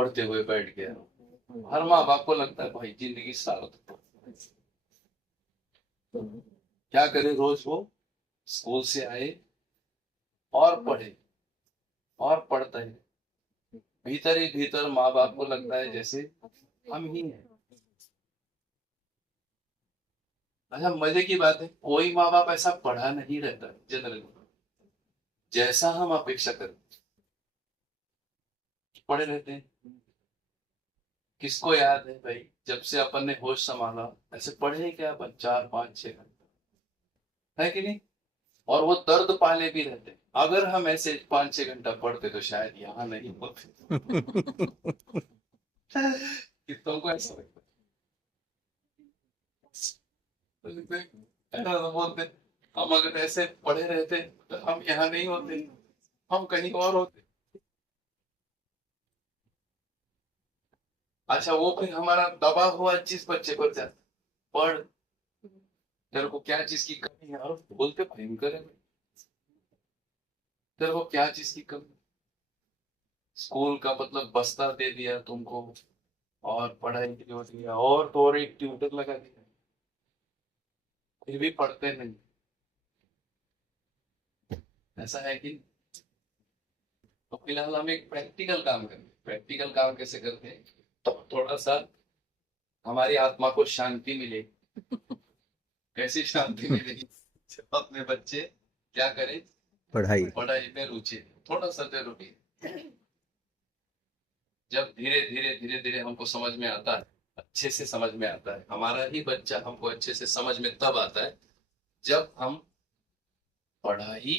पढ़ते हुए बैठ गया। हर माँ बाप को लगता है भाई जिंदगी सार्थक। क्या करे, रोज वो स्कूल से आए और पढ़े और पढ़ते हैं। भीतर ही भीतर माँ बाप को लगता है जैसे हम ही हैं। अच्छा, मजे की बात है, कोई माँ बाप ऐसा पढ़ा नहीं रहता जनरली जैसा हम अपेक्षा करें, पढ़े रहते हैं। किसको याद है भाई, जब से अपन ने होश संभाला ऐसे पढ़े हैं क्या अपन 4 5 6 घंटे, है कि नहीं? और वो दर्द पाले भी रहते हैं। अगर हम ऐसे 5 6 घंटा पढ़ते तो शायद यहाँ नहीं होते। कि तुमको ऐसा लगता है? ऐसा तो बोलते, हम अगर ऐसे पढ़े रहते तो हम यहाँ नहीं होते, हम कहीं और होते। अच्छा, वो फिर हमारा दबा हुआ चीज बच्चे पर जाता, पढ़, तेरे को क्या चीज की कमी है, और बोलते भयंकर है, तेरे को क्या चीज की कमी। स्कूल का मतलब बस्ता दे दिया तुमको, और पढ़ाई के लिए हो दिया, और तो और एक ट्यूटर लगा दिया, फिर भी पढ़ते नहीं। ऐसा है कि, तो फिलहाल हम एक प्रैक्टिकल काम करें। प्रैक्टिकल काम कैसे करते हैं, तो थोड़ा सा हमारी आत्मा को शांति मिले। कैसी शांति मिलेगी, जब अपने बच्चे क्या करें, पढ़ाई। पढ़ाई में रुचि, थोड़ा सा जरूरी है। जब धीरे धीरे धीरे धीरे हमको समझ में आता है, अच्छे से समझ में आता है, हमारा ही बच्चा हमको अच्छे से समझ में तब आता है जब हम पढ़ाई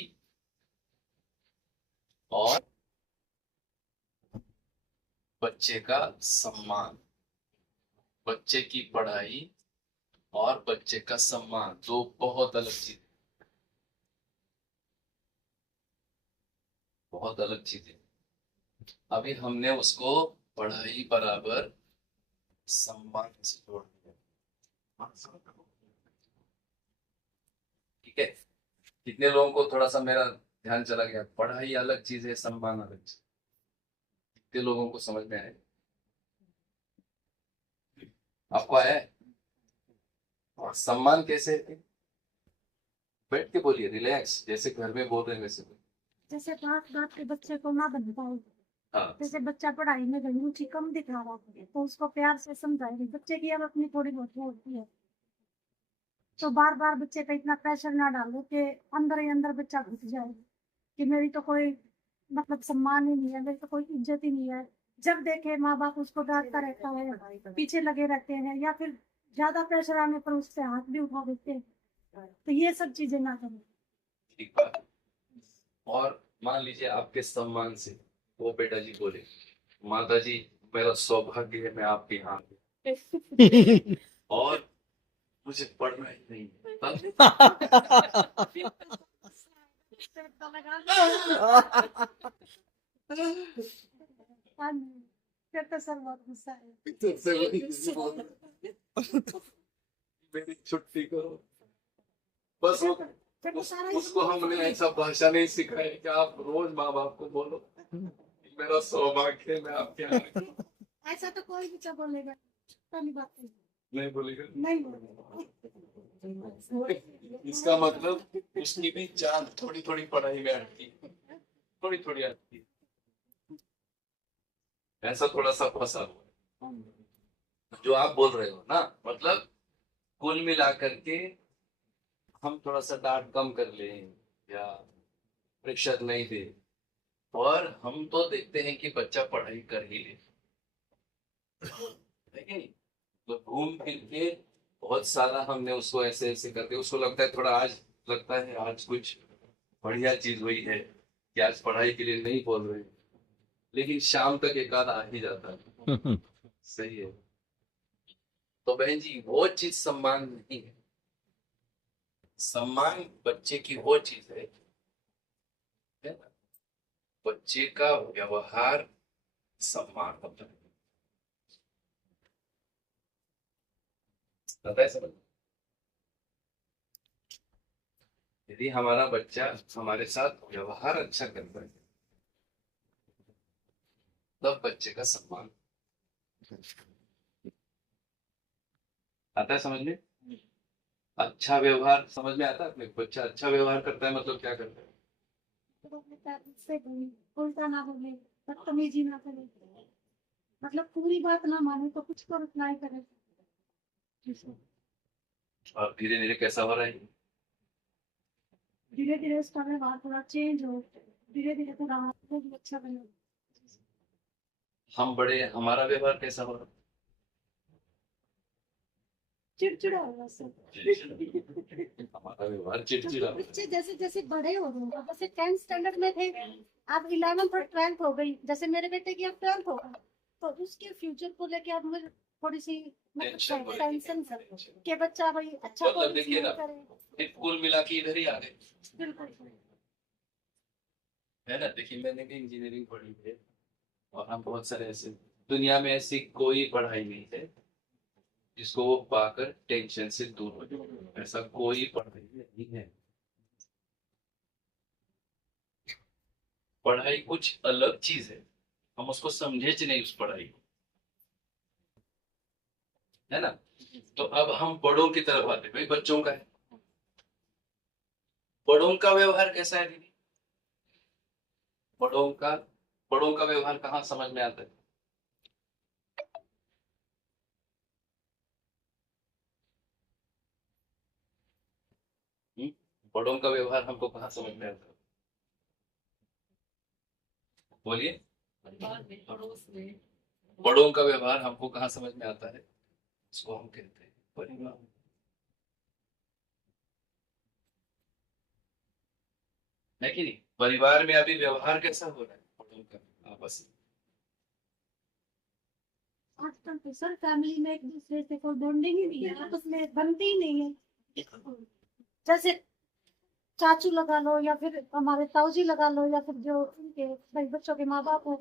और बच्चे का सम्मान, बच्चे की पढ़ाई और बच्चे का सम्मान दो बहुत अलग चीज, बहुत अलग चीजें। अभी हमने उसको पढ़ाई बराबर सम्मान से जोड़ दिया। ठीक है, कितने लोगों को थोड़ा सा मेरा ध्यान चला गया, पढ़ाई अलग चीज है, सम्मान अलग चीज। कितने लोगों को समझ में आए, आपको आया है? और सम्मान कैसे है, बैठ के बोलिए, रिलैक्स, जैसे घर में बोल रहे हैं वैसे बोलिए। जैसे बात बात के बच्चे को ना बन पाए, हाँ, जैसे बच्चा पढ़ाई में रुचि कम दिखा रहा है तो उसको प्यार से समझाएंगे। बच्चे की अब अपनी थोड़ी बहुत वो होती है, तो बार बार बच्चे पे इतना प्रेशर ना डालो कि अंदर ही अंदर बच्चा घुस जाए कि मेरी तो कोई मतलब सम्मान ही नहीं है, मेरी तो कोई इज्जत ही नहीं है। जब देखे माँ बाप उसको डांटता रहता है, पीछे लगे रहते हैं, या फिर ज्यादा प्रेशर आने पर उससे हाथ भी उठा देते हैं। तो ये सब चीजें ना करें। ठीक बात। और मान लीजिए आपके सम्मान से वो बेटा जी बोले, माता जी मेरा सौभाग्य है मैं आपके यहाँ हूँ, और मुझे पढ़ना ही नहीं है, फिर तो सर बहुत गुस्सा है। मेरी छुट्टी करो, बस वो, फिर तो सारा उसको हमने ऐसा भाषा नहीं सिखाया कि आप रोज माँ बाप को बोलो मेरा सौभाग्य है मैं आपके यहाँ हूँ। ऐसा तो कोई भी बोलेगा, पहली बात नहीं बोलेगा, नहीं बोलेगा। इसका मतलब उसकी भी जान थोड़ी थोड़ी पढ़ाई में अटकी, थोड़ी थोड़ी अटकी, ऐसा थोड़ा सा फंसा हुआ है। जो आप बोल रहे हो ना, मतलब कुल मिलाकर के हम थोड़ा सा डांट कम कर लें या प्रेशर नहीं दे, और हम तो देखते हैं कि बच्चा पढ़ाई कर ही ले, है कि नहीं? तो घूम फिर के बहुत सारा हमने उसको ऐसे ऐसे करके, उसको लगता है थोड़ा, आज लगता है आज कुछ बढ़िया चीज हुई है कि आज पढ़ाई के लिए नहीं बोल रहे, लेकिन शाम तक एक आध आ ही जाता है। सही है। तो बहन जी वो चीज सम्मान नहीं है। सम्मान बच्चे की वो चीज है ना? बच्चे का व्यवहार सम्मान होता है, पता है समझ? यदि हमारा बच्चा हमारे साथ व्यवहार अच्छा करता है, तब बच्चे का सम्मान आता है समझ में। अच्छा व्यवहार समझ में आता है अपने को? बच्चा अच्छा व्यवहार करता है मतलब क्या करता है? तो अपने पेरेंट्स से बोले, उल्टा ना बोले, बदतमीजी ना करे, मतलब पूरी बात ना माने तो कुछ तो रिप्लाई करे। और धीरे धीरे कैसा हो रहा है? धीरे धीरे उसका व्यवहार थोड़ा चेंज हो, धीरे धीरे थोड़ा आपको भी अच्छा बने। हम बड़े, हमारा व्यवहार कैसा हो रहा चिड़चिड़ा होगा सब। है? हमारा व्यवहार चिड़चिड़ा हो रहा बच्चे जैसे जैसे बड़े हो रहे हैं, जैसे 10th स्टैंडर्ड में थे, अब 11th और 12th हो गई, जैसे मेरे बेटे की अब 12th होगा, तो उसके फ्यूचर को लेके अब मुझे थोड़ी सी टेंशन मतलब बढ़ गई। टेंशन सर कि बच्चा भाई अच्छा मतलब कॉलेज देखिए नहीं ना, करे। एक कुल मिला के इधर ही आ गए, बिल्कुल। है ना। देखिए मैंने भी इंजीनियरिंग पढ़ी है, और हम बहुत सारे ऐसे, दुनिया में ऐसी कोई पढ़ाई नहीं है जिसको वो पाकर टेंशन से दूर हो जाए, ऐसा कोई पढ़ाई नहीं है। पढ़ाई कुछ अलग चीज है, हम उसको समझे च नहीं उस पढ़ाई को, है ना। तो अब हम बड़ों की तरफ आते हैं। भाई बच्चों का है, बड़ों का व्यवहार कैसा है दीदी? बड़ों का, बड़ों का व्यवहार कहाँ समझ में आता है? हम्म? बड़ों का व्यवहार हमको कहाँ समझ में आता है? बोलिए। परिवार में, पड़ोस में। बड़ों का व्यवहार हमको कहाँ समझ में आता है? इसको हम कहते हैं परिवार। है कि नहीं? परिवार में अभी व्यवहार कैसा हो रहा है बड़ों का आपस में? आजकल तो सर फैमिली में एक दूसरे से कोई बॉन्डिंग ही नहीं है, आपस में बनती ही नहीं है। जैसे चाचू लगा लो या फिर हमारे ताऊजी लगा लो या फिर जो उनके भाई बच्चों के माँ बाप हो,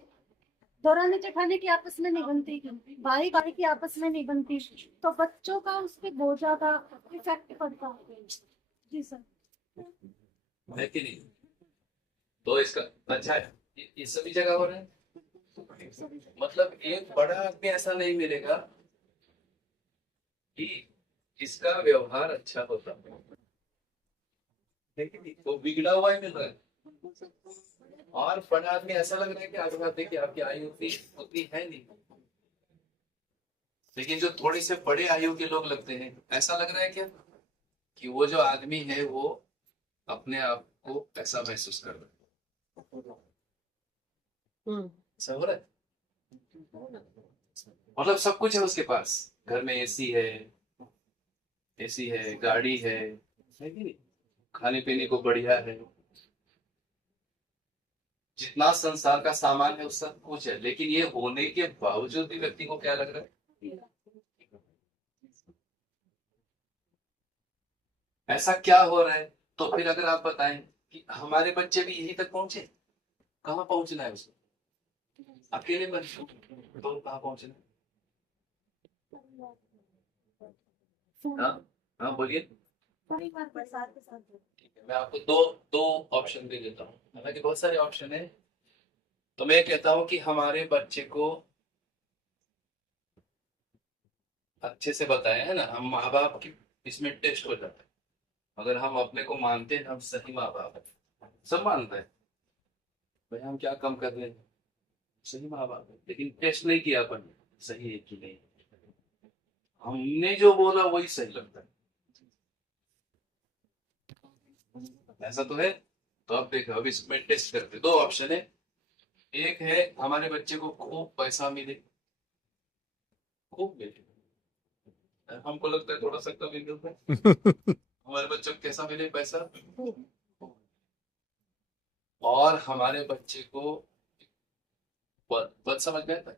दौरानी जेठानी की आपस में नहीं बनती, भाई भाई की आपस में नहीं बनती, तो बच्चों का उस पर बहुत ज्यादा इफेक्ट पड़ता है। जी सर। है कि नहीं? तो इसका अच्छा है, ये सभी जगह हो रहा है। मतलब एक बड़ा आदमी ऐसा नहीं मिलेगा कि जिसका व्यवहार अच्छा होता है, लेकिन वो बिगड़ा हुआ ही मिल रहा है। और बड़ा आदमी ऐसा लग रहा है कि आज बात देखिए आपकी आयु उतनी उतनी है नहीं, लेकिन जो थोड़े से बड़े आयु के लोग लगते हैं, ऐसा लग रहा है क्या कि वो जो आदमी है वो अपने आप को ऐसा महसूस कर रहा है। ऐसा हो रहा है। मतलब सब कुछ है उसके पास, घर में एसी है, गाड़ी है कि नहीं? खाने पीने को बढ़िया है, जितना संसार का सामान है वो सब कुछ है, लेकिन ये होने के बावजूद भी व्यक्ति को क्या लग रहा है? ऐसा क्या हो रहा है? तो फिर अगर आप बताएं कि हमारे बच्चे भी यहीं तक पहुंचे, कहाँ पहुंचना है उसको? अकेले बच्चों तो कहाँ पहुंचना है? हाँ, हाँ बोलिए। परिवार के साथ ठीक है, मैं आपको दो दो ऑप्शन दे देता हूँ, हालांकि बहुत सारे ऑप्शन है। तो मैं कहता हूँ कि हमारे बच्चे को अच्छे से बताए, है ना, हम माँ बाप की इसमें टेस्ट हो जाता है। अगर हम अपने को मानते हैं हम सही माँ बाप हैं, सब मानते हैं भाई हम क्या कम कर रहे हैं, सही माँ बाप है, लेकिन टेस्ट नहीं किया अपन सही है कि नहीं, हमने जो बोला वही सही लगता है, ऐसा तो है। तो अब देखो, अब इसमें टेस्ट करते, दो ऑप्शन है। एक है हमारे बच्चे को खूब पैसा मिले, खूब मिले, हमको लगता है थोड़ा सा कम ही मिलता है। हमारे बच्चे को कैसा मिले? पैसा। और हमारे बच्चे को पद, पद समझ में आता है?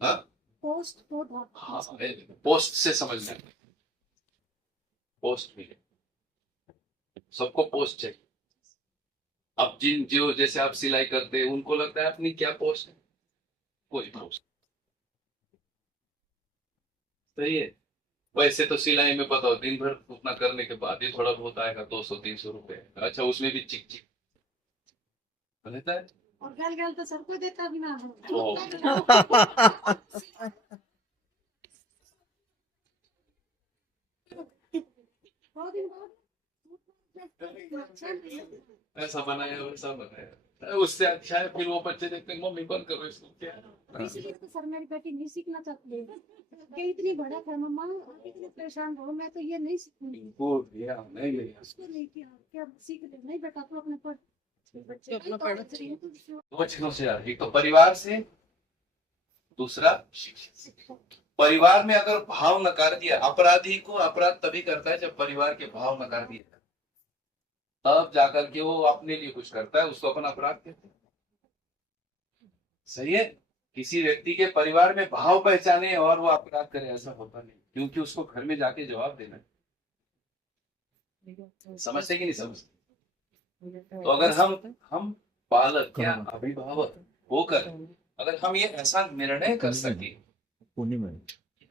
हाँ? पोस्ट होता हाँ, पोस्ट से समझ में आता है, पोस्ट मिले, सबको पोस्ट चाहिए। अब जिन जो जैसे आप सिलाई करते हैं उनको लगता है अपनी क्या पोस्ट है, कोई पोस्ट सही है। वैसे तो सिलाई में बताओ दिन भर उतना करने के बाद ही थोड़ा बहुत आएगा, 200-300 रुपए, अच्छा उसमें भी चिक चिक रहता है। और गल गल तो सबको देता भी ना हो। ओ, बहुत दिन बाद ऐसा बनाया वैसा बनाया, उससे अच्छा है फिर वो बच्चे देखते हैं मम्मी बंद करो इसको क्या। इसलिए तो सर मेरी बेटी नहीं सीखना चाहती है कि इतनी बड़ा है मम्मा आप इतने परेशान हो, मैं तो ये नहीं सीखूंगी। वो भैया नहीं लिया। उसको नहीं किया क्या सीख ले, नहीं बेटा तू अपने पर बच्चे अपना तो पढ़ रही है, तो दो चीजों से आ रही, एक तो परिवार से, दूसरा शिक्षा से। परिवार में अगर भाव नकार दिया, अपराधी को अपराध तभी करता है जब परिवार के भाव नकार दिए, तब जाकर के वो अपने लिए कुछ करता है, उसको अपन अपराध कहते हैं। सही है, किसी व्यक्ति के परिवार में भाव पहचाने और वो अपराध करे ऐसा होता नहीं, क्योंकि उसको घर में जाके जवाब देना है। समझते कि नहीं समझते? तो अगर हम पालक या अभिभावक होकर अगर हम ये ऐसा निर्णय कर सके कि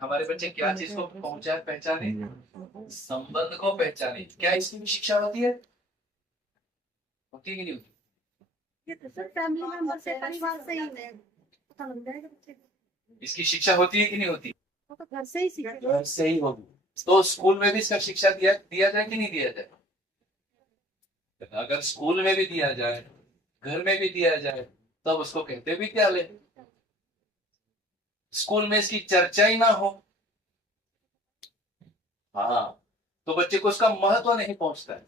हमारे बच्चे क्या चीज को पहुंचाए, पहचाने, संबंध को पहचाने, क्या इसकी भी शिक्षा होती है? होती है कि नहीं होती? ये तो सर फैमिली मेंबर से, परिवार से ही पता लग जाएगा बच्चे को। इसकी शिक्षा होती है कि नहीं होती? वो तो घर से ही सीखेगा। घर से ही होगी। तो स्कूल में भी इसका शिक्षा दिया जाए कि नहीं दिया जाए? अगर स्कूल में भी दिया जाए, घर में भी दिया जाए, तब उसको कहते विद्यालय। स्कूल में इसकी चर्चा ही ना हो, हाँ, तो बच्चे को उसका महत्व नहीं पहुंचता है।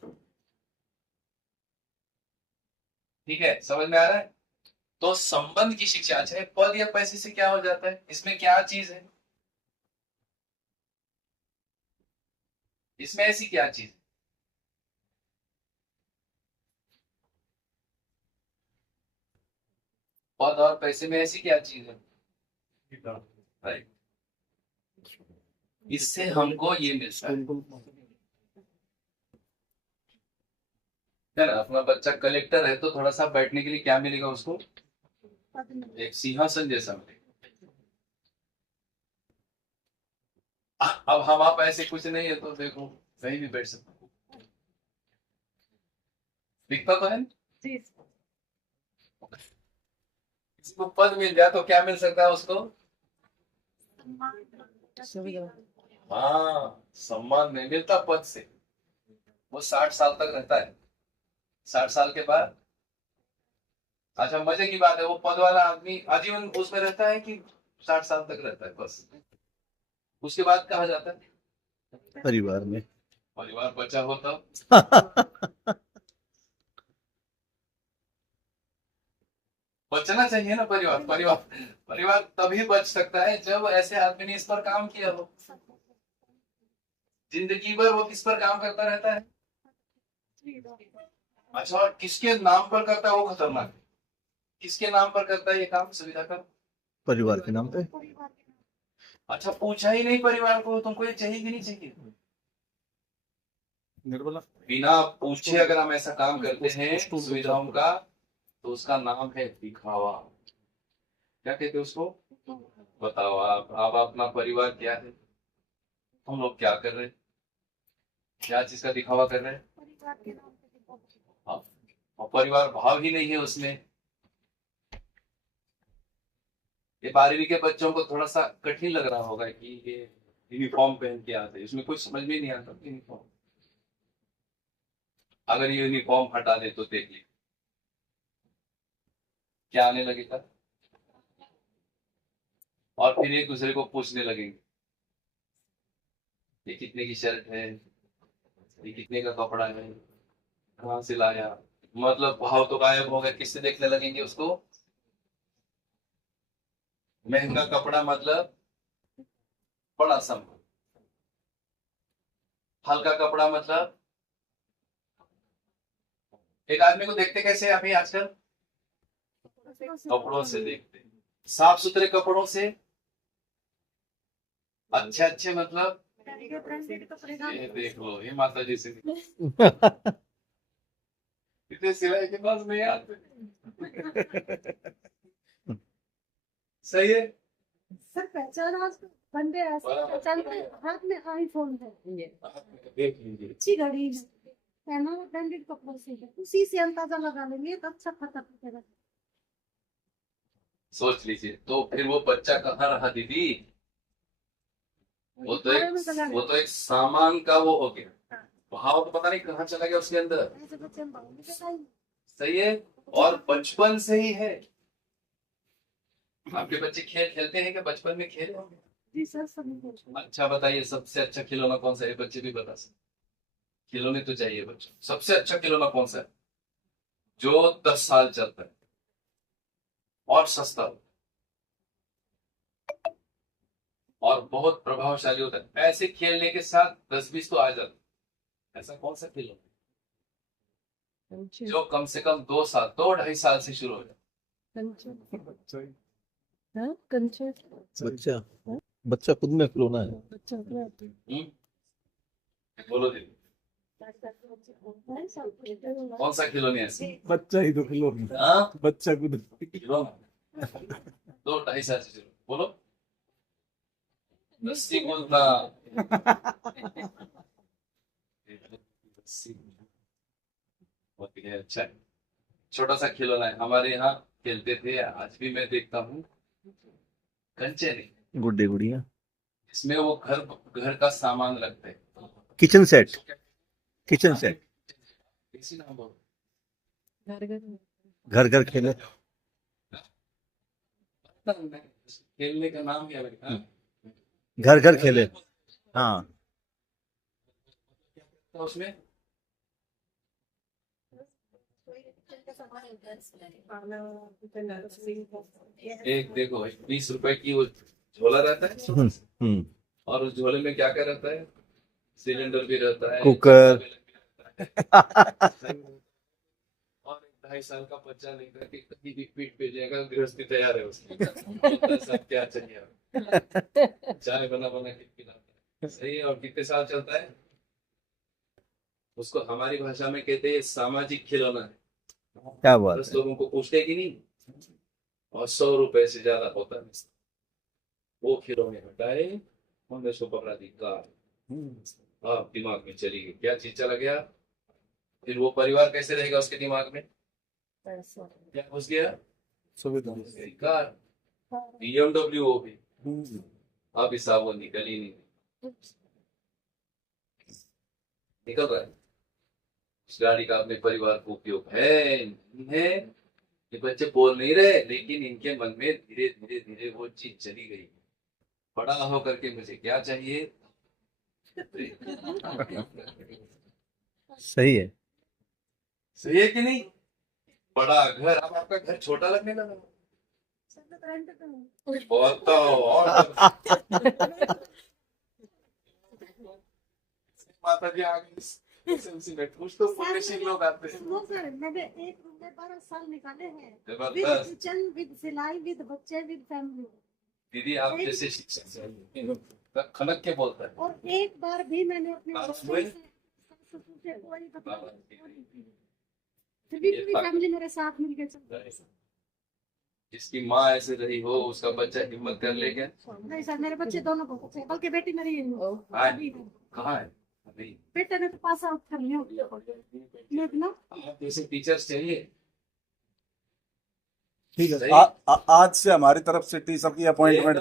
ठीक है, समझ में आ रहा है? तो संबंध की शिक्षा, चाहे पद या पैसे से क्या हो जाता है, इसमें क्या चीज है, इसमें ऐसी क्या चीज है? पद और पैसे में ऐसी क्या चीज है? राइट, इससे हमको ये मिलता है ना। अपना बच्चा कलेक्टर है तो थोड़ा सा बैठने के लिए क्या मिलेगा उसको? एक सिंहासन जैसा मिलेगा। अब हम आप ऐसे कुछ नहीं है तो देखो कहीं भी बैठ सकते, दिखता तो है ना? जी किसी को पद मिल जाए तो क्या मिल सकता है उसको? हाँ, सम्मान नहीं मिलता पद से, वो 60 साल तक रहता है, 60 साल के बाद, अच्छा मजे की बात है, वो पद वाला आदमी आजीवन उसमें रहता है कि 60 साल तक रहता है बस, उसके बाद कहा जाता है परिवार में परिवार बचा हो तब। बचना चाहिए ना परिवार, परिवार तभी बच सकता है जब ऐसे आदमी ने इस पर काम किया हो। जिंदगी भर वो किस पर काम करता रहता है? अच्छा, और किसके नाम पर करता है वो खतरनाक है। किसके नाम पर करता है ये काम, सुविधा का? परिवार के नाम पे। अच्छा, पूछा ही नहीं परिवार को तुमको ये चाहिए कि नहीं चाहिए, निर्मला बिना पूछे अगर हम ऐसा काम करते हैं सुविधाओं का, तो उसका नाम है दिखावा। क्या कहते हैं उसको? बताओ आप अपना परिवार क्या है, हम लोग क्या कर रहे हैं, क्या चीज का दिखावा कर रहे हैं? परिवार के नाम पे हाँ, और परिवार भाव ही नहीं है उसमें। ये 12वीं के बच्चों को थोड़ा सा कठिन लग रहा होगा कि ये यूनिफॉर्म पहन के आते हैं, इसमें कुछ समझ में नहीं आता यूनिफॉर्म। अगर ये यूनिफॉर्म हटा दे तो देखिए क्या आने लगेगा, और फिर एक दूसरे को पूछने लगेंगे ये कितने की शर्ट है, ये कितने का कपड़ा है, कहाँ से लाया, मतलब भाव तो गायब हो गए, किससे देखने लगेंगे उसको? महंगा कपड़ा मतलब बड़ा सम्मान, हल्का कपड़ा मतलब, एक आदमी को देखते कैसे अभी आजकल? कपड़ों से देखते, साफ सुथरे कपड़ों से, अच्छे अच्छे मतलब ब्रांडेड कपड़े ये देख लो, ये माता जी से इतने सिलाई के पास नहीं आते। सही है। सर पहचान आज बंदे ऐसे पहचानते हाथ में आईफोन है, देख लीजिए, अच्छी घड़ी है, पहना ब्रांडेड कपड़ों से है, उसी से अंदाजा लगा लेंगे तो अच्छा खाता पड़ेगा। सोच लीजिए, तो फिर वो बच्चा कहाँ रहा दीदी? वो तो एक सामान का वो हो गया, भाव तो पता नहीं कहाँ चला गया उसके अंदर। ऐसे बच्चे हम भाव नहीं बताएंगे। सही है, और बचपन से ही है। आपके बच्चे खेल खेलते हैं क्या? बचपन में खेले होंगे। जी सर, सभी कुछ। अच्छा बताइए, सबसे अच्छा खिलौना कौन सा है? बच्चे भी बता सकते। खिलौने तो चाहिए बच्चों, सबसे अच्छा खिलौना कौन सा है जो 10 साल चलता है और सस्ता हो और बहुत प्रभावशाली होता है? ऐसे खेलने के साथ 10-20 तो आ जाते हैं। ऐसा कौन सा खिलौना जो कम से कम 2 साल, 2-2.5 साल से शुरू हो जाए? बच्चा बच्चा खुद में खिलौना है। हम्म? बोलो दीदी, कौन सा खिलौने ऐसे? बच्चा ही तो खिलौना, हाँ, बच्चा खुद खिलौना 2-2.5 साल से शुरू। बोलो, रस्सी बोलता। बहुत ही अच्छा है, छोटा सा खिलौना है। हमारे यहाँ खेलते थे, आज भी मैं देखता हूँ। कंचे नहीं, गुड्डे गुड़िया, इसमें वो घर घर का सामान रखते हैं। किचन सेट, किचन सेट, इसी नाम बोलो। घर घर खेले। खेलने का नाम क्या है? हाँ? घर घर खेले। हाँ, तो उसमें एक देखो, 20 रुपए की वो झोला रहता है, हम्म, और उस झोले में क्या क्या रहता है? सिलेंडर भी रहता है, कुकर। चक्का भी रहता है। और 2.5 साल का बच्चा लेकर के कहीं भी पीठ पे जाएगा, गृहस्थी तैयार है उसकी। सब क्या चाहिए आपको? चाय बना बना के पिलाता है। सही है, और कितने साल चलता है? उसको हमारी भाषा में कहते हैं सामाजिक खिलौना है। क्या बात 10 है। लोगों को पूछते कि नहीं, और 100 रुपए से ज्यादा होता है। वो खिलौने हटाए, हमने उसको पकड़ा दी कार। आप दिमाग में चली गई, क्या चीज चला गया? फिर वो परिवार कैसे रहेगा उसके दिमाग में? क्या घुस गया? सुविधा। कार, BMW वो भी। अब हिसाब वो निकल ही नहीं, निकल रहा है। उस गाड़ी का अपने परिवार को उपयोग है नहीं है, ये बच्चे बोल नहीं रहे, लेकिन इनके मन में धीरे धीरे धीरे वो चीज चली गई। बड़ा होकर के मुझे क्या चाहिए? सही है। सही है कि नहीं? बड़ा घर, अब आपका घर छोटा लगने लगा। बहुत तो और माता जी आ गई सिलसिले, कुछ तो पुण्यशील लोग आते हैं। वो सर, मैंने एक रूम में 12 साल निकाले हैं, विद जबरदस्त। किचन, विद सिलाई, विद बच्चे, विद फैमिली। दीदी आप जैसे शिक्षक से खनक के बोलता है। और एक बार भी मैंने अपने हाँ, बच्चों वही। से कोई बता फिर भी पूरी फैमिली मेरे साथ मिलकर चलती है। जिसकी माँ ऐसे रही हो, उसका बच्चा हिम्मत कर ले क्या? नहीं सर, मेरे बच्चे दोनों को बच्चे, बल्कि बेटी मेरी अभी है। कहाँ है? नहीं, बेटे ने तो पास आउट कर लिया। ना आप जैसे टीचर्स चाहिए। ठीक है, सही। आज से हमारी तरफ से टीचर की अपॉइंटमेंट,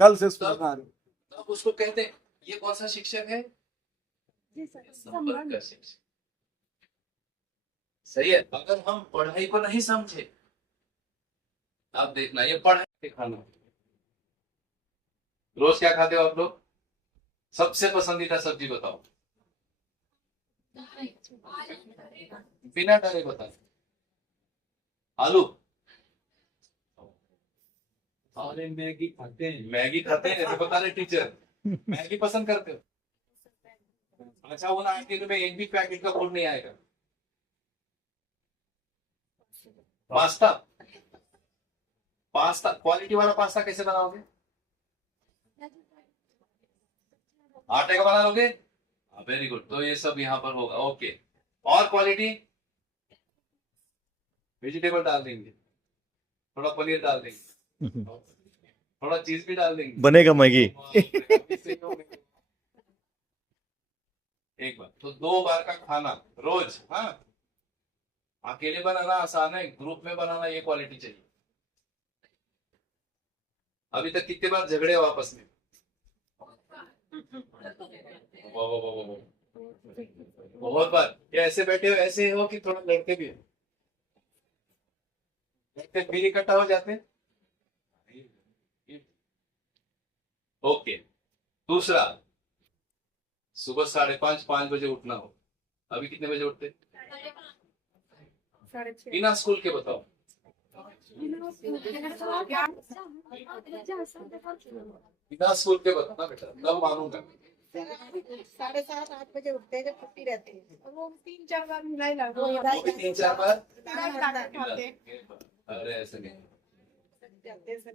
कल से स्कूल में आ रहे। तब उसको कहते हैं, ये कौन सा शिक्षक है? जी सर, संपर्क का शिक्षक। सही है। अगर हम पढ़ाई को नहीं समझे, आप देखना, ये पढ़ाई के खाना। रोज क्या खाते हो आप लोग? सबसे पसंदीदा सब्जी बताओ, बिना डरे बताओ। आलू? अरे मैगी खाते हैं। मैगी खाते हैं, ऐसे बता रहे टीचर। मैगी पसंद करते हो? अच्छा, वो 90 में एक भी पैकेट का फूड नहीं आएगा। पास्ता, पास्ता क्वालिटी वाला पास्ता कैसे बनाओगे? आटे का बना लोगे? वेरी गुड, तो ये सब यहाँ पर होगा। ओके, और क्वालिटी? वेजिटेबल डाल देंगे, थोड़ा पनीर डाल देंगे, थोड़ा चीज भी डाल देंगे, बनेगा मैगी। एक बार तो 2 बार का खाना रोज। हाँ, अकेले बनाना आसान है, ग्रुप में बनाना ये क्वालिटी चाहिए। अभी तक कितने बार झगड़े हो आपस में? वाह, वाह, वाह, वाह, वाह। बहुत बार। क्या ऐसे बैठे हो, ऐसे हो कि थोड़ा लड़ते भी हो? लड़ते फिर इकट्ठा हो जाते हैं। ओके। दूसरा, सुबह 5:30 बजे उठना हो। अभी कितने बजे उठते? 6:30। बिना स्कूल के बताओ। बिना स्कूल के बताना बेटा, तब मानूंगा। 7:30-8 बजे उठते हैं जब छुट्टी रहती है। और वो 3-4 बार मिलाई लागू वो भी 3-4 बार। खाते हैं। अरे ऐसे नहीं,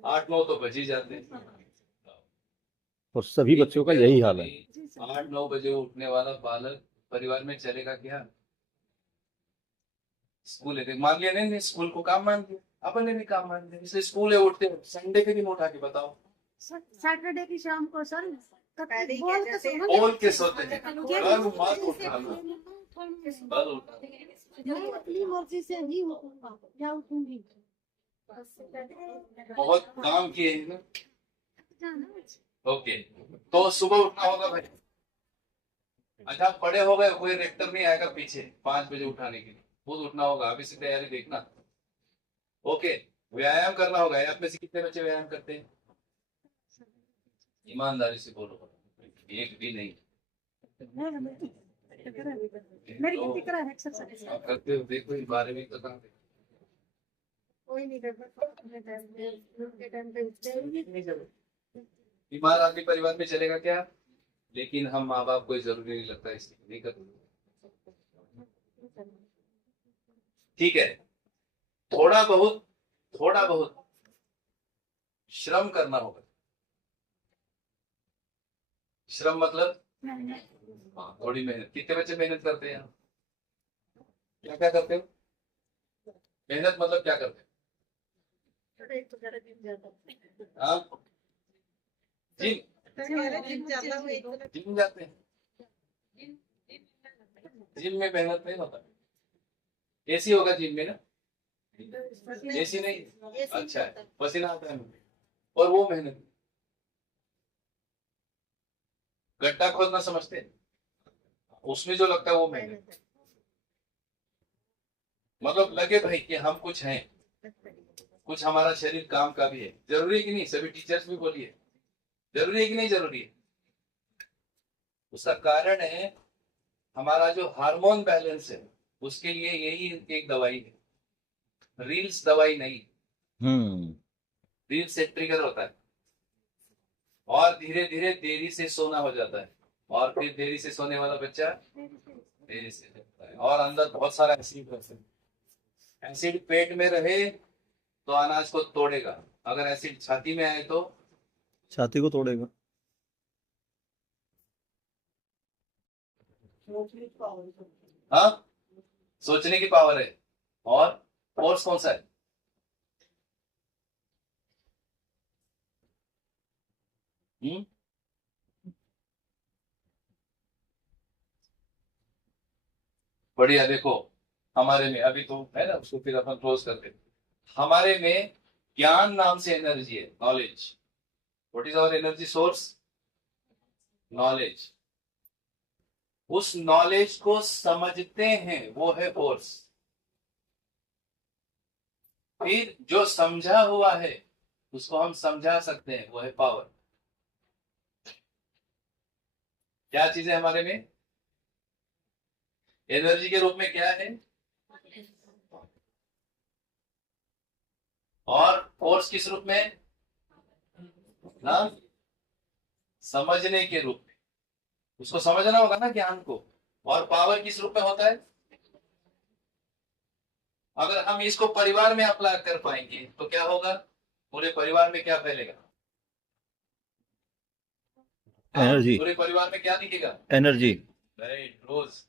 8-9 तो बज ही जाते हैं। और सभी बच्चों का यही हाल है। 8-9 बजे उठने वाला बालक परिवार में चलेगा क्या? स्कूल है, मान लिया नहीं, स्कूल को काम मान लिया, अपन ने भी काम मान लिया, इसलिए स्कूल है उठते हैं। संडे के दिन उठा के बताओ। सैटरडे की शाम को सर पहले ही बोल कह के जाते हैं। सोना। बोल के सोते हैं, कल मत उठा लो, कल उठा। मैं अपनी मर्जी से नहीं उठूंगा या उठूंगी। बहुत काम किए हैं ना। ओके, तो सुबह उठना होगा भाई। अच्छा, आप पड़े हो गए, कोई रेक्टर नहीं आएगा पीछे 5 बजे उठाने के लिए, खुद उठना होगा। अभी से तैयारी देखना। ओके, व्यायाम करना होगा। आप में से कितने बच्चे व्यायाम करते हैं? ईमानदारी से बोलो। एक भी नहीं। मेरी गलती करा है एक्सरसाइज। आप करते हो, देखो इस बारे में तो काम है। कोई नहीं करता। अपने टाइम पे उठते हैं। बीमार आदमी परिवार में चलेगा क्या? लेकिन हम माँ बाप को जरूरी नहीं लगता, इसलिए नहीं करते। ठीक है, थोड़ा बहुत श्रम करना होगा। श्रम मतलब हाँ, थोड़ी मेहनत। कितने बच्चे मेहनत करते हैं? क्या क्या करते हो? मेहनत मतलब क्या करते एक तो कह रहे जिम जाता है। हो? हाँ, जिम जिम जाता हूँ, एक तो जिम जाते हैं। जिम में मेहनत नहीं होता। एसी होगा जिम में ना? एसी नहीं? अच्छा है, पसीना आता है मुझे। और वो मेहनत। गड्ढा खोदना समझते हैं? उसमें जो लगता है वो मेहनत। मतलब लगे भाई कि हम कुछ हैं, कुछ हमारा शरीर काम का भी है। जरूरी है कि नहीं? सभी टीचर्स भी बोलिए, जरूरी है कि नहीं जरूरी है? उसका कारण है हमारा जो हार्मोन बैलेंस है, उसके लिए यही एक दवाई है। रील्स दवाई नहीं। रील्स से ट्रिगर होता है और धीरे धीरे देरी से सोना हो जाता है, और फिर देरी से सोने वाला बच्चा देरी से जगता है, और अंदर बहुत सारा एसिड रहता है। एसिड पेट में रहे तो अनाज को तोड़ेगा, अगर एसिड छाती में आए तो छाती को तोड़ेगा। हाँ, सोचने की पावर है। और फोर्स कौन सा है? हम्म, बढ़िया। देखो, हमारे में अभी तो है ना, उसको फिर अपन क्लोज करते हैं। हमारे में ज्ञान नाम से एनर्जी है, knowledge. What is our energy source? Knowledge. उस नॉलेज को समझते हैं, वो है फोर्स। फिर जो समझा हुआ है उसको हम समझा सकते हैं, वो है पावर। क्या चीज है हमारे में? एनर्जी के रूप में क्या है? और फोर्स किस रूप में? ना, समझने के रूप में। उसको समझना होगा ना, ज्ञान को। और पावर किस रूप में होता है? अगर हम इसको परिवार में अप्लाई कर पाएंगे तो क्या होगा? पूरे परिवार में क्या फैलेगा? एनर्जी। पूरे परिवार में क्या दिखेगा? एनर्जी। राइट, रोज।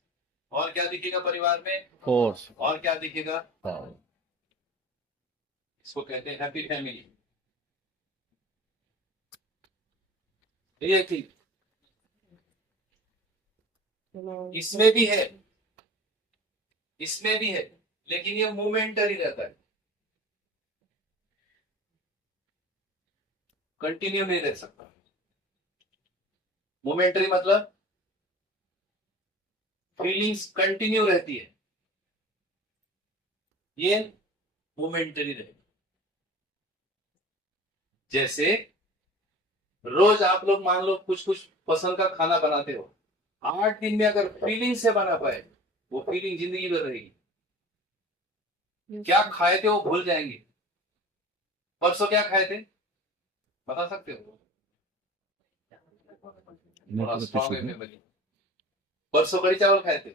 और क्या दिखेगा परिवार में? फोर्स। और क्या दिखेगा? पावर। इसको कहते हैं हैप्पी फैमिली। ये कि इसमें भी है, इसमें भी है। लेकिन ये मोमेंटरी रहता है, कंटिन्यू नहीं रह सकता। मोमेंटरी मतलब फीलिंग्स कंटिन्यू रहती है, ये मोमेंटरी रहेगी। जैसे रोज आप लोग मान लो कुछ कुछ पसंद का खाना बनाते हो, 8 दिन में अगर फीलिंग से बना पाए, वो फीलिंग जिंदगी भर रहेगी। क्या खाए थे वो भूल जाएंगे। परसों क्या खाए थे बता सकते हो? नहीं थोड़ा तो strong है टिश्यू memory। परसों कढ़ी चावल खाए थे,